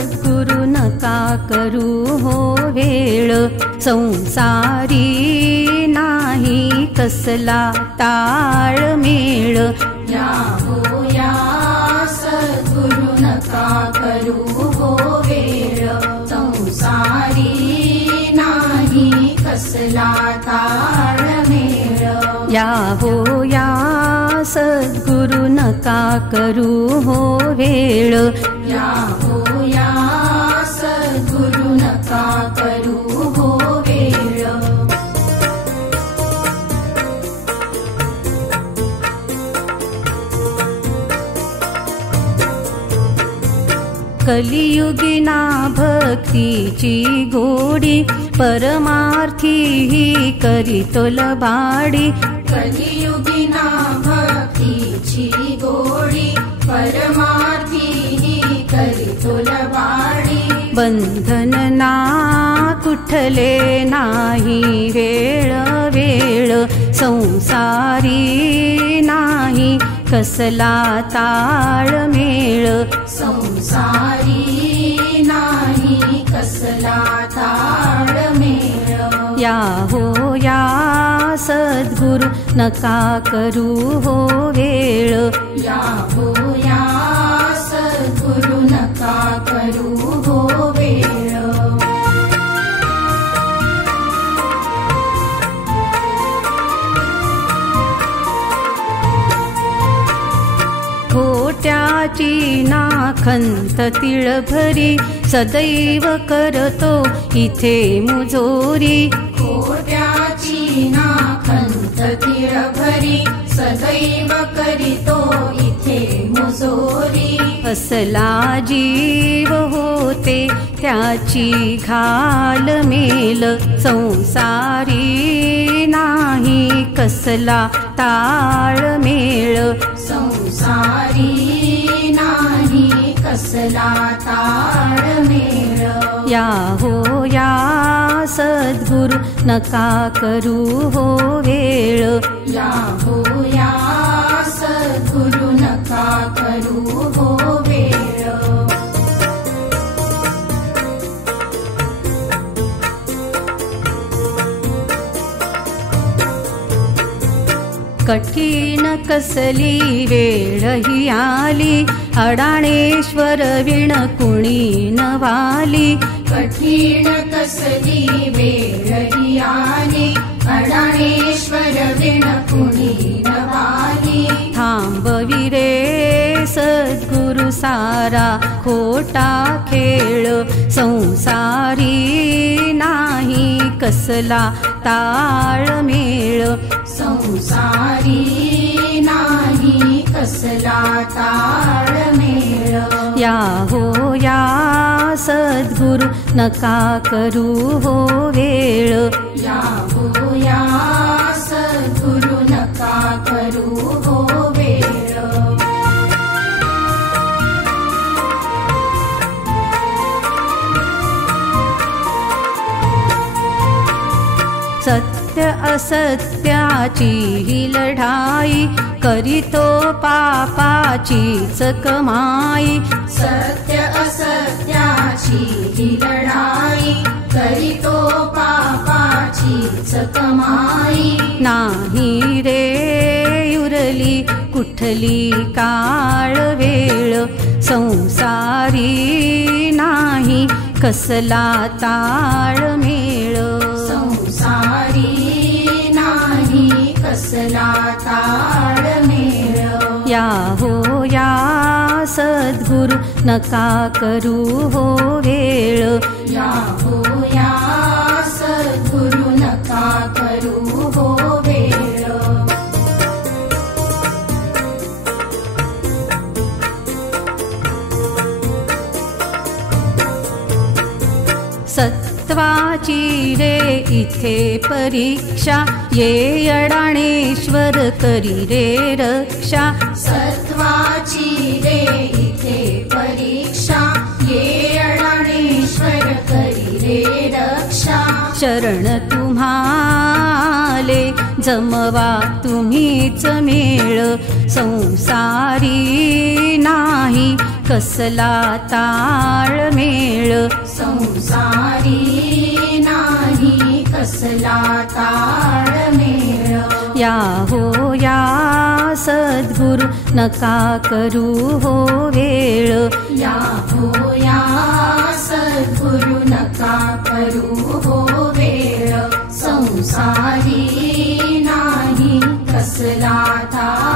सद्गुरु नका करू हो वेळ, संसारी नाही कसला ताळमेळ। या हो या सद्गुरु नका करू हो वेळ, संसारी नाही कसला ताळमेळ। या हो या सद्गुरु नका करू हो वेळ, या हो या सद्गुरु नका करू हो वेळ। कलियुगिना भक्तीची गोडी, परमार्थी ही करीतो लबाडी। कलियुगिना भक्तीची गोडी, परमार्थी ही करीतो लबाडी। बंधन ना कुठले नाही वेळ वेळ, संसारी नाही कसला ताळमेळ। संसारी नाही कसला ताळमेळ। या हो या सद्गुरु नका करू हो वेळ, या हो या सद्गुरु नका करू हो वेळ। खोट्याची नाखंत तिळभरी, सदैव करतो इथे मुजोरी। खोट्याची नाखंत तिळभरी, सदैव करीतो इथे मुजोरी। असला जीव होते त्याची घालमेल, संसारी नाही कसला ताळमेळ। संसारी नाही कसला ताळमेळ। या हो या सद्गुरु नका करू हो वेळ, या हो या सद्गुरु नका करू हो वेळ। कठीण कसली वेळ ही आली, अडाणेश्वर विण कुणी न वाली। कठीण कसली वेळ ही आली, अडाणेश्वर विण कुणी न वाली। थांबवी रे सद्गुरु सारा खोटा खेळ, संसारी नाही कसला ताळमेळ। संसारी नाही कसला ताळमेळ। या हो या सद्गुरु नका करू हो वेळ, या हो या सद्गुरु नका करू हो वेळ। सत्य असत्याची ही लढाई, करीतो पापाचीच कमाई। सत्य असत्याची ही लढाई, करीतो पापाचीच कमाई। नाही रे उरली कुठली काळ वेळ, संसारी नाही कसला ताळमेळ। संसारी नाही कसला ताळमेळ। या हो या सद्गुरु नका करू हो वेळ, या हो या सद्गुरु नका करू हो वेळ। सत्वाची रे इथे परीक्षा, ये अडाणेश्वर करी रे रक्षा। सत्वाची रे इथे परीक्षा, ये अडाणेश्वर करी रे रक्षा। शरण तुम्हाले जमवा तुम्हीच मेळ, संसारी नाही कसला ताळमेळ संसारी नाही कसला ताळमेळ या हो या सद्गुरु नका करू हो वेळ या हो या सद्गुरु नका करू हो वेळ संसारी नाही कसला ताळमेळ